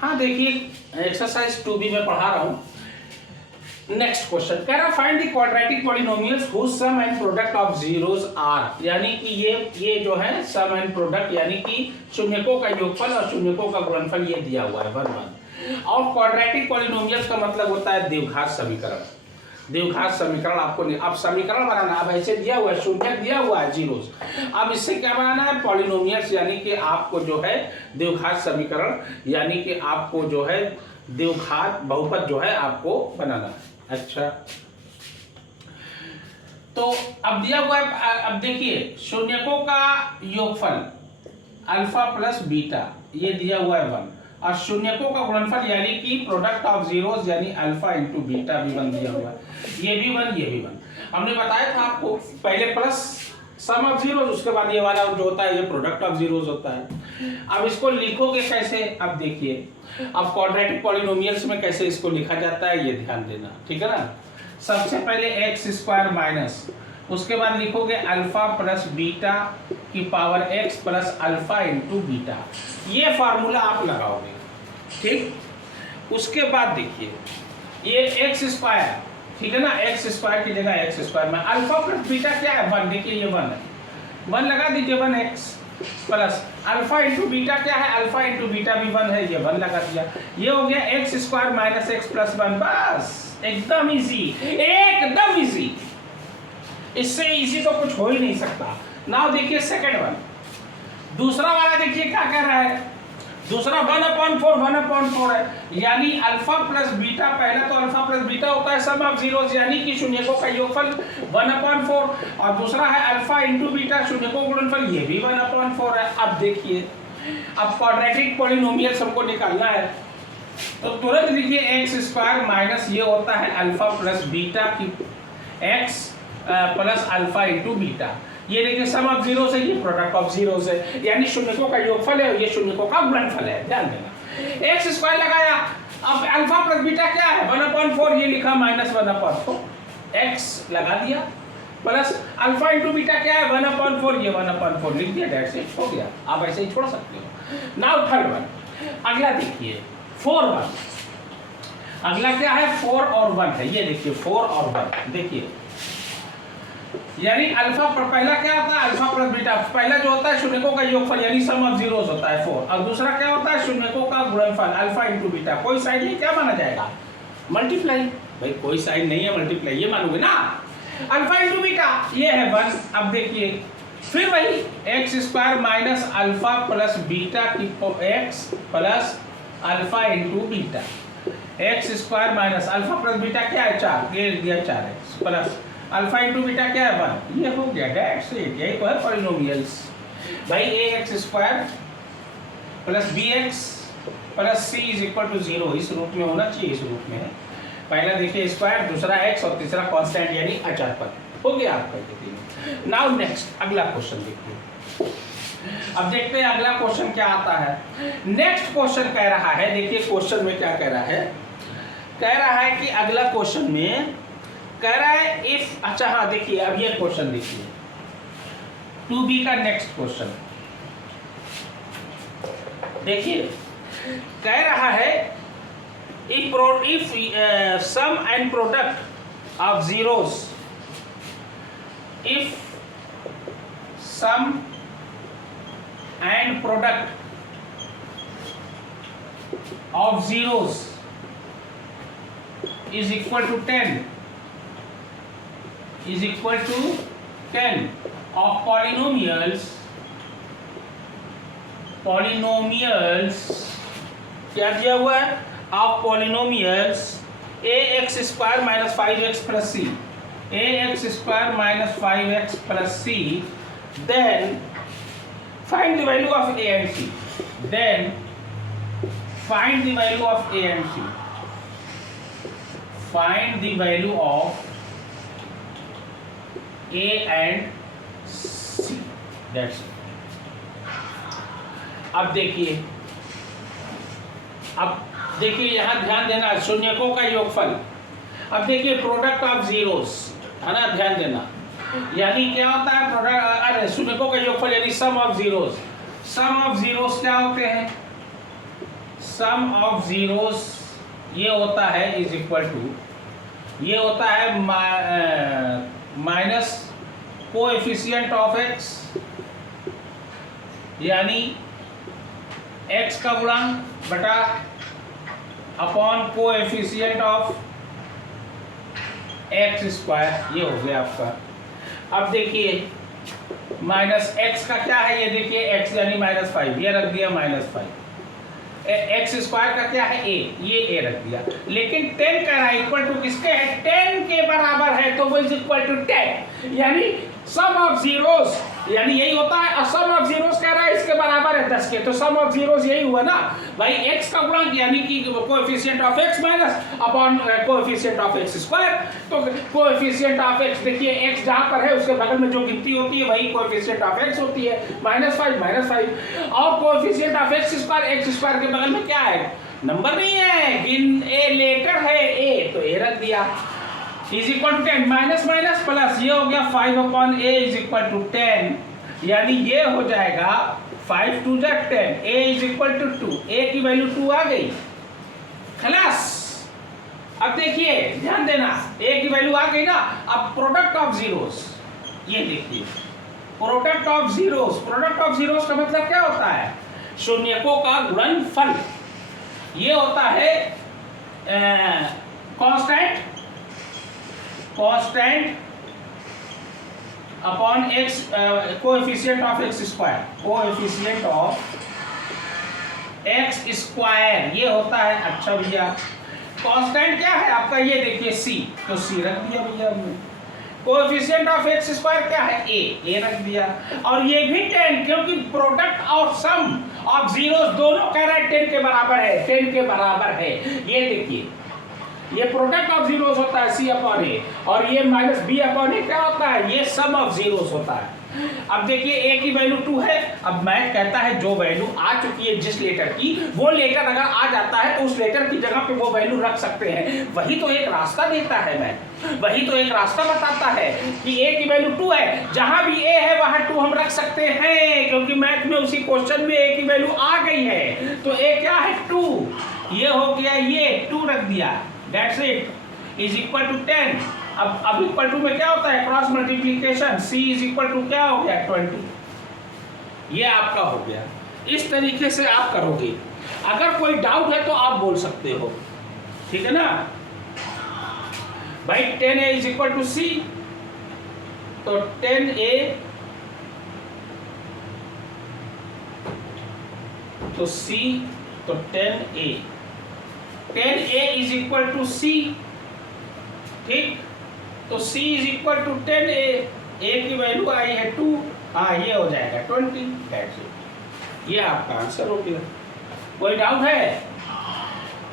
हाँ देखिए exercise 2B में पढ़ा रहा हूँ। नेक्स्ट क्वेश्चन कह रहा find the quadratic polynomials whose sum and product of zeros are, यानी कि ये जो है सम एंड प्रोडक्ट यानी कि शून्यकों का योगफल और शून्यकों का गुणनफल ये दिया हुआ है 1 1। और क्वाड्रेटिक पॉलिनोमियल्स का मतलब होता है द्विघात समीकरण। द्विघात समीकरण आपको अब समीकरण बनाना, अब ऐसे दिया हुआ है शून्य दिया हुआ है जीरोस, अब इससे क्या बनाना है पॉलिनोमियल्स, यानी कि आपको जो है द्विघात समीकरण यानी कि आपको जो है द्विघात बहुपद जो है आपको बनाना है। अच्छा तो अब दिया हुआ है, अब देखिए शून्यकों का योगफल अल्फा प्लस बीटा ये दिया हुआ है 1 और शून्यकों का गुणनफल यानी कि प्रोडक्ट ऑफ जीरोस यानी अल्फा इंटू बीटा भी 1 दिया हुआ है, ये भी 1 ये भी 1। हमने बताया था आपको पहले प्लस सम ऑफ जीरोस, उसके बाद ये वाला जो होता है ये प्रोडक्ट ऑफ जीरोस होता है। अब इसको लिखोगे कैसे, अब देखिए अब क्वाड्रेटिक पॉलिनोमियल्स में कैसे इसको लिखा जाता है ये ध्यान देना, ठीक है ना। सबसे पहले एक्स स्क्वायर माइनस, उसके बाद लिखोगे अल्फा प्लस बीटा की power x plus alpha into beta, ये फार्मूला आप लगाओगे, ठीक। उसके बाद देखिए ये एक्स स्क्वायर, ठीक है ना, एक्स स्क्वायर की जगह एक्स स्क्वायर में अल्फा प्लस बीटा क्या है 1, देखिए ये 1 है, 1 लगा दीजिए 1x plus alpha into beta क्या है अल्फा इंटू बीटा भी 1 है, ये 1 लगा दिया, ये हो गया x square minus x plus 1, बस एकदम इजी, एकदम इजी, इससे इजी तो कुछ हो ही नहीं सकता। नाउ देखिए सेकंड वन, दूसरा वाला देखिए क्या कर रहा है, दूसरा 1/4 है, यानी अल्फा प्लस बीटा, पहला तो अल्फा प्लस बीटा होता है सम ऑफ जीरोस यानी कि शून्यकों का योगफल 1/4, और दूसरा है अल्फा इंटू बीटा शून्यकों का गुणनफल ये भी 1/4 है। अब देखिए अब क्वाड्रेटिक पॉलिनोमियल हमको निकालना है तो तुरंत लिखिए एक्स स्क्वायर माइनस ये होता है अल्फा प्लस बीटा की x plus alpha into beta, ये देखिए सम ऑफ जीरोस है, ये प्रोडक्ट ऑफ जीरोस है, यानी शून्यकों का योगफल है, ये शून्यकों का गुणनफल है, ध्यान देना। एक्स स्क्वायर लगाया, अब अल्फा प्लस बीटा क्या है 1/4, ये लिखा माइनस 1/4, एक्स लगा दिया प्लस अल्फा इंटू बीटा क्या है 1/4, ये 1/4 लिख दिया, डेट्स इट, हो गया। आप ऐसे ही छोड़ सकते हो। नाउ थर्ड वन, अगला देखिए 4 1, अगला क्या है 4 और 1 है, ये देखिए 4 और 1 देखिए, यानी अल्फा पहला क्या होता है अल्फा प्लस बीटा, पहला जो होता है शून्यकों का योगफल यानी सम ऑफ जीरोस होता है 4, और दूसरा क्या होता है शून्यकों का गुणनफल अल्फा इंटू बीटा, कोई साइन नहीं, क्या माना जाएगा मल्टीप्लाई, भाई कोई साइन नहीं है मल्टीप्लाई, ये मानोगे ना, अल्फा इंटू बीटा ये है 1। अब देखिए फिर वही x square minus alpha plus beta की x plus alpha into beta, x square minus alpha plus beta क्या है 4, ये दिया 4x plus alpha into beta क्या है 1, ये हो गया, डेट्स इट, यही तो है पॉलिनोमियल्स भाई। ax square plus bx plus c is equal to 0, इस रूप में होना चाहिए, इस रूप में है, पहला देखिए स्क्वायर, दूसरा x और तीसरा कांस्टेंट यानी अचर पद, हो गया आपका ये तीनों। नाउ नेक्स्ट अगला क्वेश्चन देखिए, अब देखते हैं अगला क्वेश्चन क्या आता है। नेक्स्ट क्वेश्चन कह रहा है, देखिए क्वेश्चन में क्या कह रहा है, कह रहा है कि अगला क्वेश्चन में कह रहा है इफ, अच्छा हाँ देखिए अब ये क्वेश्चन देखिए 2B का नेक्स्ट क्वेश्चन देखिए, कह रहा है if sum and product of zeros, if sum and product of zeros is equal to 10 is equal to 10 of polynomials क्या दिया हुआ है of polynomials ax square minus 5x plus c, ax square minus 5x plus c, then find the value of a and c, then find the value of a and c, find the value of a and c, that's it। अब देखिए यहाँ ध्यान देना, शून्यकों का योगफल, अब देखिए product of zeros है ना, ध्यान देना, यानी क्या होता है प्रोडक्ट, अरे शून्यकों का योगफल यानी sum of zeros, sum of zeros क्या होते हैं, सम ऑफ जीरोस ये होता है इज इक्वल टू, ये होता है माइनस कोएफिशिएंट ऑफ एक्स, यानी एक्स का गुणांक बटा upon coefficient of X square, ये हो गया आपका। अब देखिए माइनस एक्स का क्या है, ये देखिए एक्स यानी -5, ये रख दिया -5। एक्स स्क्वायर का क्या है, ए, ये ए रख दिया। लेकिन 10 का है इक्वल टू किसके है, 10 के बराबर है, तो वो इज इक्वल टू 10, यानी सम ऑफ जीरोस, यानी यही होता है। सम ऑफ जीरोस कह रहा है इसके बराबर है 10 के, तो सम ऑफ जीरोस यही हुआ ना भाई, एक्स का गुणांक यानी कि coefficient of x minus upon coefficient of X square. तो कोएफिशिएंट ऑफ एक्स देखिए, एक्स जहां पर है उसके बगल में जो गिनती होती है वही कोएफिशिएंट ऑफ एक्स होती है, -5 और कोएफिशिएंट ऑफ एक्स स्क्वायर के बगल में क्या है, नंबर नहीं है, गिन ए लेटर है ए, तो ए रख दिया। Is equal to 10, minus minus plus, ये हो गया 5 ए इज इक्वल टू 10, यानी ये हो जाएगा 5 2 जा 10, ए इज इक्वल टू 2, ए की वैल्यू 2 आ गई, खलास। अब देखिए ध्यान देना, ए की वैल्यू आ गई ना। अब प्रोडक्ट ऑफ जीरोस, ये देखिए प्रोडक्ट ऑफ जीरोस का मतलब क्या होता है, शून्यकों का गुणनफल। ये होता है constant upon x, coefficient of X square, coefficient of X square, ये होता है। अच्छा भैया कांस्टेंट क्या है आपका, ये देखिए सी, तो सी रख दिया भैया हमने। कोएफिशिएंट ऑफ एक्स स्क्वायर क्या है, ए रख दिया। और ये भी 10, क्योंकि प्रोडक्ट और सम ऑफ जीरोस दोनों कह रहा है 10 के बराबर है, 10 के बराबर है। ये देखिए ये प्रोडक्ट ऑफ जीरोस होता है सी अपॉन ए, और ये माइनस बी अपॉन ए क्या होता है, ये सम ऑफ जीरोस होता है। अब देखिए ए की वैल्यू 2 है। अब मैथ कहता है जो वैल्यू आ चुकी है जिस लेटर की, वो लेटर अगर आ जाता है तो उस लेटर की जगह पे वो वैल्यू रख सकते हैं। वही तो एक रास्ता देता है मैथ, वही तो एक रास्ता बताता है कि ए की वैल्यू 2 है, जहां भी ए है वहां 2 हम रख सकते हैं, क्योंकि मैथ में उसी क्वेश्चन में ए की वैल्यू आ गई है। तो ए क्या है 2, ये हो गया, ये 2 रख दिया, that's it, is equal to 10। अब इक्वल टू में क्या होता है, cross multiplication, c is equal to क्या हो गया 20, ये आपका हो गया। इस तरीके से आप करोगे। अगर कोई डाउट है तो आप बोल सकते हो, ठीक है ना भाई। 10a is equal to c, तो 10a तो c, तो 10a is equal to c, ठीक। तो c is equal to 10a, a की वैल्यू आई है 2, हाँ ये हो जाएगा 20, दैट्स इट, ये आपका आंसर हो गया। कोई डाउट है?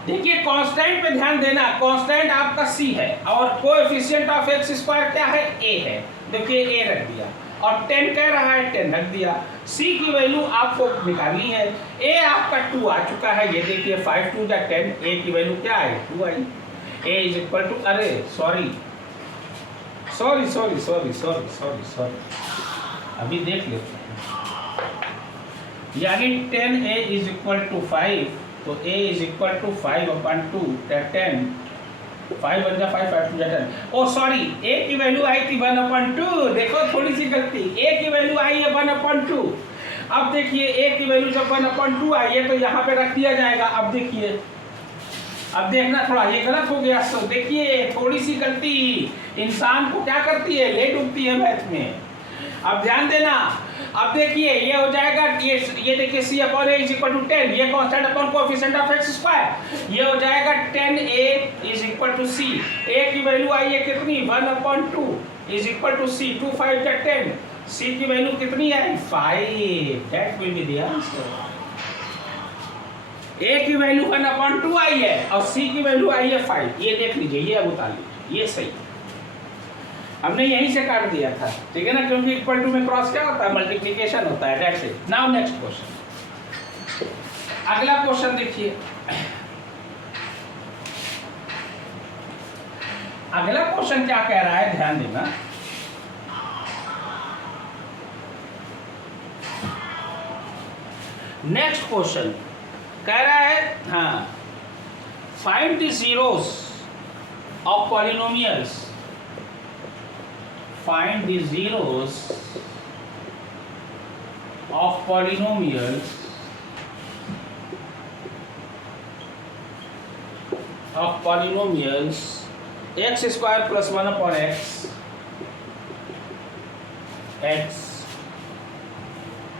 देखिए कांस्टेंट पे ध्यान देना, कांस्टेंट आपका c है और कोएफिशिएंट ऑफ एक्स स्क्वायर क्या है, a है। देखिए a रख दिया और 10 कह रहा है 10 रख दिया। c की वैल्यू आपको निकालनी है, a आपका 2 आ चुका है, ये देखिए 5 2 जा 10, a की वैल्यू क्या आई 2 आई। a इज इक्वल टू, अरे सॉरी, अभी देख लेते हैं, यानी 10a इज इक्वल टू 5, तो a इज इक्वल टू 5/2, 10, 5 बन जा 5, 5 2 जा 10। ओ सॉरी, a की वैल्यू आई थी 1/2, देखो थोड़ी सी गलती, a की वैल्यू आई है 1/2। अब देखिए a की वैल्यू जब 1/2 आई है तो यहाँ पे रख दिया जाएगा। अब देखिए, अब देखना थोड़ा ये गलत हो गया, तो देखिए थोड़ी सी गलती इंसान को क्या करती है, ले डूबती है मैथ में। अब ध्यान देना, अब देखिए ये हो जाएगा, ये देखिए c upon a is equal to 10, ये constant upon coefficient of X square, ये हो जाएगा 10a is equal to c, a की वैल्यू आई है कितनी 1/2 इज इक्वल टू c, 2 5 जा 10, c की वैल्यू कितनी आई 5, that will be the answer. a की वैल्यू 1/2 आई है और c की वैल्यू आई है 5, ये देख लीजिए, ये अब उतार लीजिए, ये सही हमने यहीं से काट दिया था, ठीक है ना, क्योंकि इक्वल टू में क्रॉस क्या होता है, मल्टीप्लिकेशन होता है, that's it. Now next question, अगला क्वेश्चन देखिए। अगला क्वेश्चन क्या कह रहा है, ध्यान देना, नेक्स्ट क्वेश्चन कह रहा है हाँ, find the zeros of polynomials, find the zeros of polynomials x square plus 1 upon x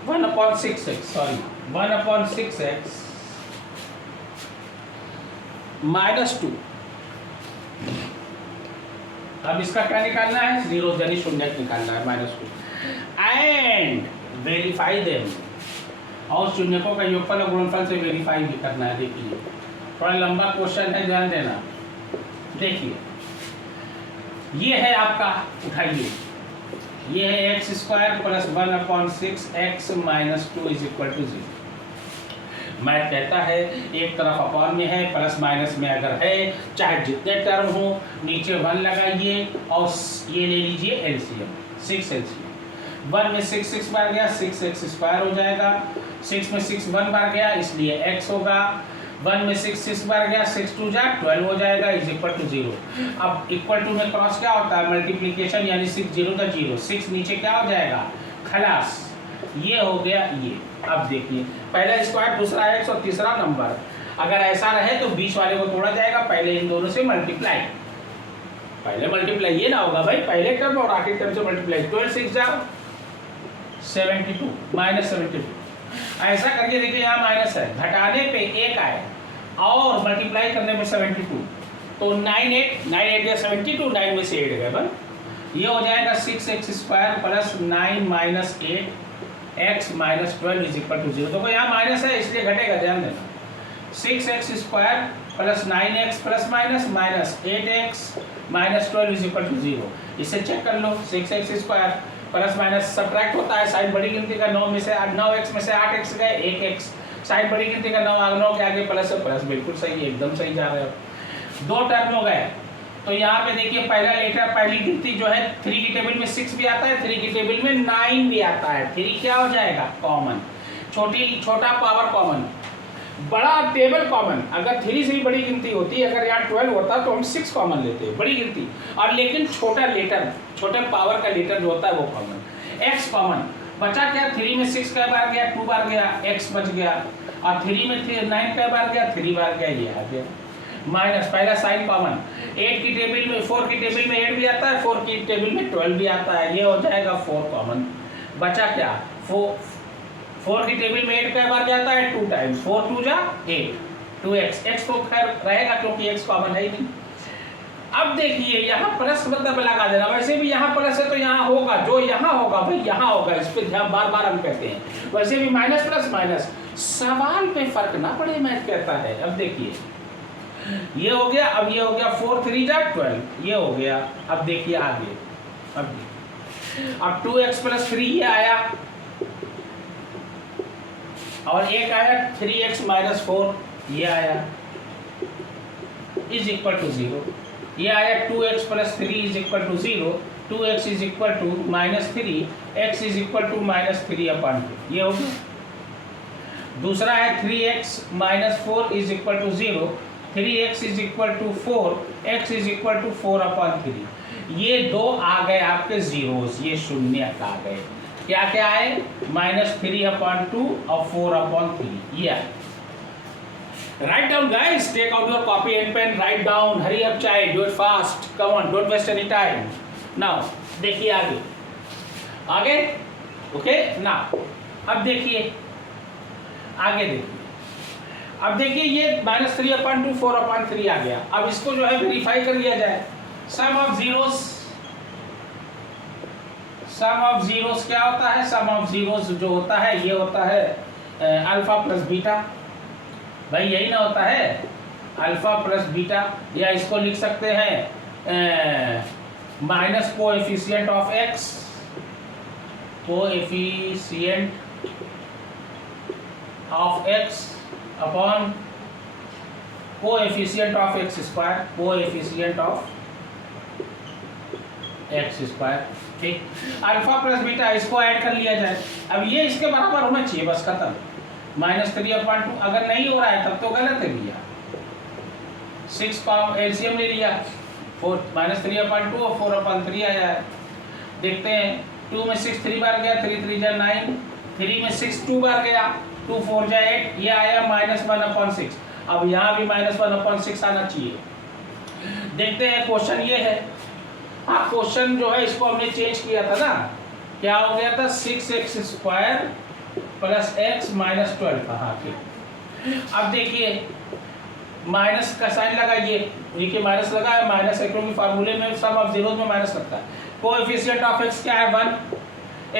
1 upon 6x, sorry, 1 upon 6x minus 2। अब इसका क्या निकालना है? जीरो यानी शून्य निकालना है, -2 एंड वेरीफाई देम, और शून्यकों का योगफल और गुणनफल से वेरीफाई भी करना है। देखिए थोड़ा लंबा क्वेश्चन है, ध्यान देना। देखिए ये है आपका, उठाइए, ये है X square plus 1 upon 6x minus 2 is equal to 0। Math कहता है एक तरफ अपॉन में है, प्लस माइनस में अगर है, चाहे जितने टर्म हो, नीचे 1 लगाइए और ये ले लीजिए एलसीएम, 6 एलसीएम। 1 में 6 बार गया, 6x स्क्वायर हो जाएगा। 6 में 6 1 बार गया, इसलिए x होगा। 1 में 6 बार गया, 6 2 जा 12 हो जाएगा, इज इक्वल टू 0। अब इक्वल टू में क्रॉस क्या होता है? मल्टीप्लीकेशन, यानी 6 0 का 0, 6 नीचे क्या हो जाएगा? खलास, ये हो गया ये। अब देखिए पहला स्क्वायर, दूसरा x और तीसरा नंबर, अगर ऐसा रहे तो बीच वाले को तोड़ा जाएगा, पहले इन दोनों से मल्टीप्लाई, पहले मल्टीप्लाई, ये ना होगा भाई, पहले टर्म और आखिरी टर्म से मल्टीप्लाई। 12 6 जा 72 माइनस 72। ऐसा करके देखिए यहाँ माइनस है, घटाने पे 1 आए और मल्टीप्लाई करने में 72, तो 9 8 या 72, 9 में से 8 गए बन, ये हो जाएगा 6x square plus 9 minus 8x minus 12 is equal to 0। तो यहाँ माइनस है इसलिए घटेगा, ध्यान देना। 6x square plus 9x plus minus minus 8x minus 12 is equal to 0। इसे चेक कर लो, 6x square plus minus subtract होता है, साइन बड़ी गिनती का 9 में से 9x में से 8x गए, 1x, साइन बड़ी गिनती का 9 के आगे प्लस है, प्लस बिल्कुल सही है, एकदम सही जा रहे हो। 2 टर्म हो गए, तो यहाँ पे देखिए पहला लेटर, पहली गिनती जो है 3 की टेबल में 6 भी आता है, 3 की टेबल में 9 भी आता है। 3 क्या हो जाएगा? कॉमन, छोटा पावर कॉमन, बड़ा टेबल कॉमन। अगर 3 से भी बड़ी गिनती होती, अगर यहाँ 12 होता तो हम 6 कॉमन लेते हैं, बड़ी गिनती, और लेकिन छोटा लेटर, छोटे पावर का लेटर जो होता है वो कॉमन। x कॉमन बचा क्या? 3 में 6 कई बार गया, 2 बार गया, x बच गया, और 3 में 9 कई बार गया, 3 बार गया, ये आ गया। माइनस पहला साइन कॉमन, 8 की टेबल में 4 की टेबल में 8 भी आता है, 4 की टेबल में 12 भी आता है, ये हो जाएगा 4 कॉमन। बचा क्या? 4 की टेबल में 8 कई बार जाता है, 2 टाइम्स, 4 2 जा 8, 2x, x तो खैर रहेगा क्योंकि x कॉमन है ही नहीं। अब देखिए यहाँ प्लस मतलब लगा देना, वैसे भी यहाँ प्लस है तो यहाँ होगा, जो यहाँ होगा भाई यहाँ होगा, इस पे ध्यान बार बार हम कहते हैं। वैसे भी माइनस प्लस माइनस, सवाल पे फर्क ना पड़े, मैथ कहता है। अब देखिए ये हो गया, अब ये हो गया 4 3 जा 12, ये हो गया। अब देखिए आगे, अब 2x प्लस 3 ये आया, और एक आया 3x माइनस 4 ये आया, इज इक्वल टू 0। ये आया 2x plus 3 is equal to 0, 2x is equal to minus 3, x is equal to minus 3 upon 2, ये हो गया। दूसरा है 3x minus 4 is equal to 0, 3x is equal to 4, x is equal to 4 upon 3। ये दो आ गए आपके जीरोस, ये शून्य आ गए। क्या क्या आए? -3 अपॉन 2 और 4 अपॉन 3, ये आए। Write down guys, take out your copy and pen, write down, hurry up child, do it fast, come on, don't waste any time. Now देखिए आगे, ओके ना। अब देखिए आगे, देखिए अब देखिए ये -3 अपॉन 2 4 अपॉन 3 आ गया। अब इसको जो है वेरीफाई कर लिया जाए। सम ऑफ जीरोस क्या होता है? सम ऑफ जीरोस जो होता है ये होता है अल्फा प्लस बीटा, भाई यही ना होता है, अल्फा प्लस बीटा, या इसको लिख सकते हैं minus coefficient of x, coefficient of x upon coefficient of X square, coefficient of X square. ठीक, अल्फा प्लस बीटा, इसको ऐड कर लिया जाए। अब ये इसके बराबर होना चाहिए, बस खत्म। -3/2 अगर नहीं हो रहा है तब तो गलत है भैया। 6 का एलसीएम ले लिया, 4 -3/2 और 4/3 आया है। देखते हैं 2 में 6 3 बार गया, 3 3 जा 9, 3 में 6 2 बार गया, 2 4 जा 8, ये आया -1/6। अब यहाँ भी -1/6 आना चाहिए। देखते हैं क्वेश्चन ये है। हाँ, क्वेश्चन जो है इसको हमने चेंज किया था ना, क्या हो गया था 6x² + x - 12। हाँ ठीक। अब देखिए माइनस का साइन लगाइए, देखिए माइनस लगा है, माइनस है क्योंकि फार्मूले में सम ऑफ जीरोस में माइनस लगता है। कोएफिशिएंट ऑफ x क्या है 1,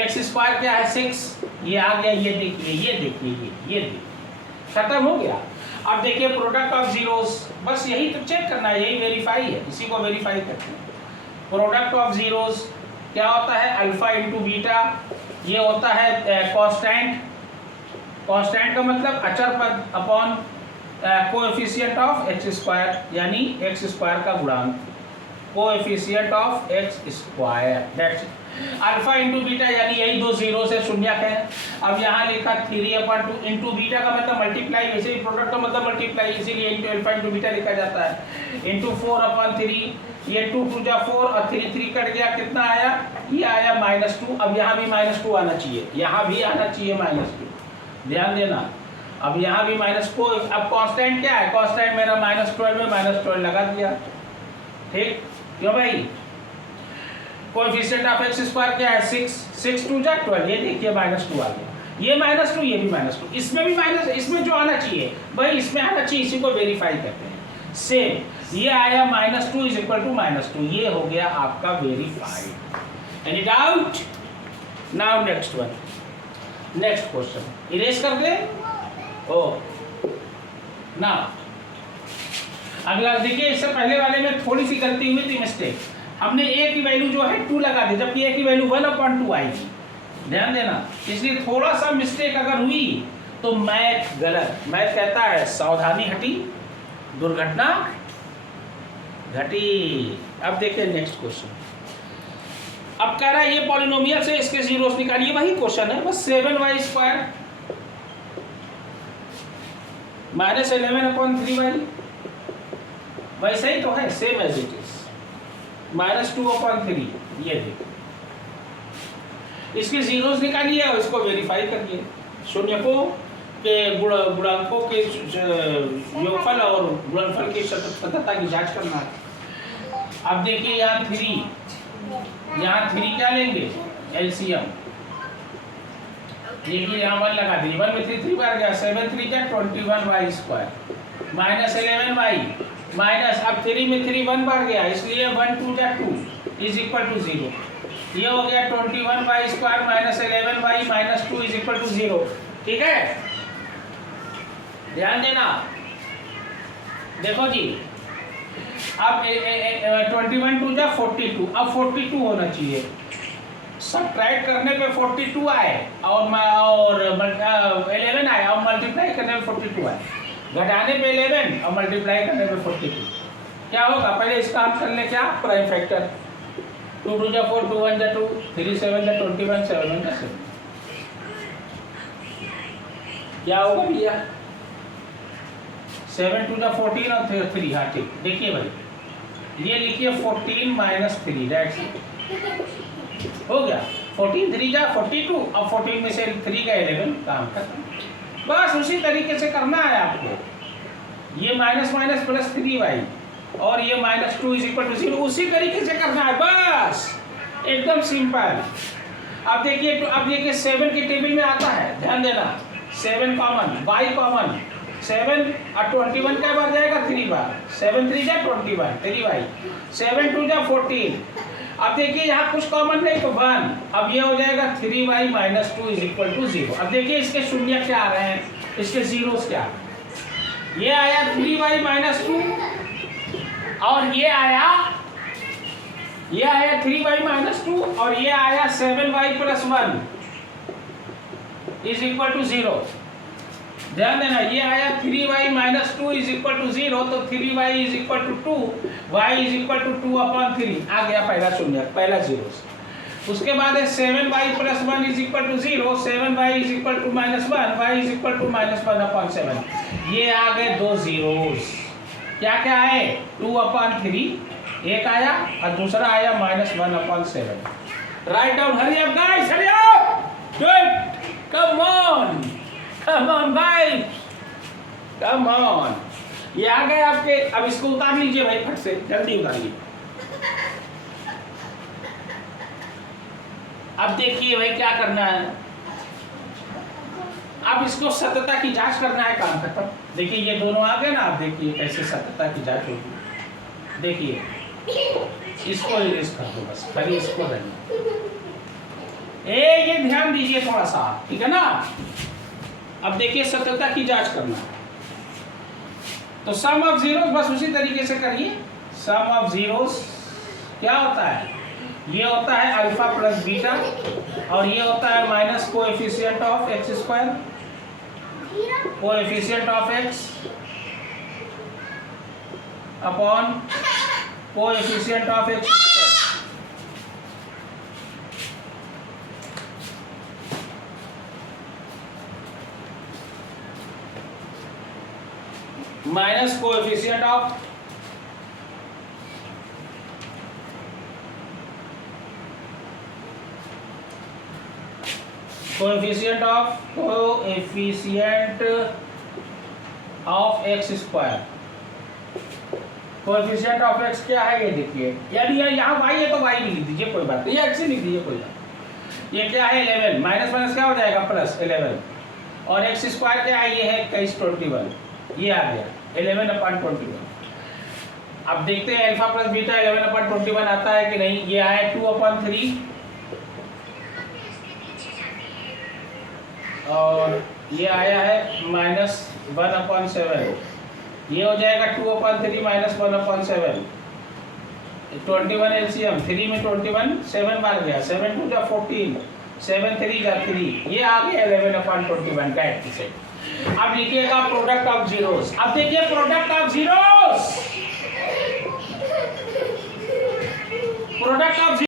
x² क्या है 6, ये आ गया। ये देखिए ये देखिए खत्म हो गया। अब देखिए प्रोडक्ट ऑफ जीरोस, बस यही तो चेक करना है, यही वेरीफाई है, इसी को वेरीफाई करते हैं। प्रोडक्ट ऑफ जीरोस क्या होता है अल्फा इंटू बीटा, ये होता है कांस्टेंट। कांस्टेंट का मतलब अचर पद अपॉन कोएफिशिएंट ऑफ x², यानी x² का गुणांक, coefficient of x², that's alpha into beta, यानी यही दो जीरो से शून्यक है। अब यहाँ लिखा 3/2 इंटू बीटा का मतलब मल्टीप्लाई, वैसे ही प्रोडक्ट का मतलब मल्टीप्लाई, इसीलिए इंटू अल्फा इंटू बीटा लिखा जाता है। इंटू 4/3, ये 2 2 जा 4 और 3 3 कट गया, कितना आया, ये आया -2। अब यहाँ भी -2 आना चाहिए, यहाँ भी आना चाहिए -2, ध्यान देना। अब यहाँ भी माइनस को, अब कांस्टेंट क्या है, कांस्टेंट मेरा -12 में -12 लगा दिया, ठीक क्यों भाई। कोएफिशिएंट ऑफ x² क्या है 6, 6 2 जा 12, ये देखिए -2 आ गया, ये -2, ये भी -2, इसमें भी माइनस, इसमें जो आना चाहिए भाई इसमें आना चाहिए, इसी को वेरीफाई करते हैं। सेम ये आया -2 = -2, ये हो गया आपका verified. Any doubt? Now next one, next question erase कर दे। ओ ना अगला देखिए, इससे पहले वाले में थोड़ी सी गलती हुई थी, मिस्टेक, हमने a की वैल्यू जो है 2 लगा दी, जबकि a की वैल्यू 1/2 आएगी, ध्यान देना। इसलिए थोड़ा सा मिस्टेक अगर हुई तो मैथ गलत, मैथ कहता है सावधानी हटी दुर्घटना घटी। अब देखिए नेक्स्ट क्वेश्चन। अब कह रहा है ये पॉलिनोमियल से इसके जीरोस निकालिए, वही क्वेश्चन है बस। 7y² -11/3y, वैसे ही तो है, सेम एज इट इज, -2/3, ये देखिए। इसके जीरोस निकालिए और इसको वेरीफाई करिए, शून्यकों के गुणांकों के योगफल और गुणनफल की सततता की जांच करना है। अब देखिए यहाँ 3 क्या लेंगे एलसीएम, देखिए यहाँ 1 लगा दीजिए, 1 में 3 बार गया, 7 3 जा 21y² -11y माइनस, अब 3 में 3 1 बार गया, इसलिए 1 2 जा 2 = 0। ये हो गया 21y² -11y -2 = 0, ठीक है, ध्यान देना। देखो जी, अब 21 2 जा 42, अब 42 होना चाहिए, सब्ट्रैक्ट करने पे 42 आए और 11 आए और मल्टीप्लाई करने पे 42 आए, घटाने पे 11 और मल्टीप्लाई करने पे 42, क्या होगा, पहले इसका हम कर ले, क्या प्राइम फैक्टर, 2 2 जा 4, 2 1 जा 2, 3 7 जा 21, 7 1 जा 7, क्या होगा भैया 7 2 जा 14 और 3, हाँ ठीक। देखिए भाई ये लिखिए 14 - 3, दैट्स इट, हो गया। 14 3 जा 42 और 14 में से 3 का 11, काम खत्म। बस उसी तरीके से करना है आपको, ये माइनस प्लस 3y और ये -2 = 0, उसी तरीके से करना है, बस एकदम सिंपल। अब देखिए, तो अब देखिए 7 के टेबल में आता है, ध्यान देना, 7 कॉमन, y कॉमन, 7 और 21 क्या बार जाएगा 3 बार, 7 3 जा 21, 3y, 7 2 जा 14। अब देखिए यहाँ कुछ कॉमन नहीं तो 1, अब ये हो जाएगा 3y -2 = 0। अब देखिए इसके शून्य क्या आ रहे हैं, इसके जीरोस क्या, ये आया 3y -2 और ये आया 3y -2 और ये आया 7y + 1 = 0। ध्यान देना, ये आया 3y -2 = 0, तो 3y = 2, y = 2/3, आ गया पहला शून्य, पहला जीरो। उसके बाद है 7y plus 1 is equal to 0, 7y is equal to minus 1, y is equal to minus 1/7। ये आ गए दो जीरोस। क्या क्या है 2/3 एक आया और दूसरा आया -1/7। Write down, hurry up guys, hurry up, good, come on guys, come on. ये आ गए आपके। अब इसको उतार लीजिए भाई, फट से जल्दी उतारिए। अब देखिए भाई क्या करना है, अब इसको सत्यता की जांच करना है, काम खत्म। देखिए ये दोनों आ गए ना, आप देखिए कैसे सत्यता की जांच होगी। देखिए इसको इरेज कर दो बस, खाली इसको रहने। ये ध्यान दीजिए थोड़ा सा, ठीक है ना। अब देखिए सत्यता की जांच करना, तो सम ऑफ जीरोस बस उसी तरीके से करिए। सम ऑफ जीरोस क्या होता है, ये होता है अल्फा प्लस बीटा, और ये होता है minus coefficient of X square, coefficient of x upon coefficient of X square. Minus coefficient of coefficient of X square. Coefficient of x क्या है ये देखिए, यानी यहाँ y है तो y भी लिख दीजिए, कोई बात नहीं, x ही लिख दीजिए, कोई बात। ये क्या है 11, माइनस माइनस क्या हो जाएगा प्लस 11, और एक्स स्क्वायर क्या है, ये है 21, ये आ गया 11/21। अब देखते हैं अल्फा प्लस बीटा 11/21 आता है कि नहीं। ये आया 2/3 और ये आया है -1/7। ये हो जाएगा 2/3 -1/7। 21 एलसीएम, 3 में 21, 7 बार गया, 7 2 जा 14, 7 3 जा 3, ये आ गया 11/21 का एक्ट। अब लिखिएगा प्रोडक्ट ऑफ जीरोस। अब देखिए product of zeros, product of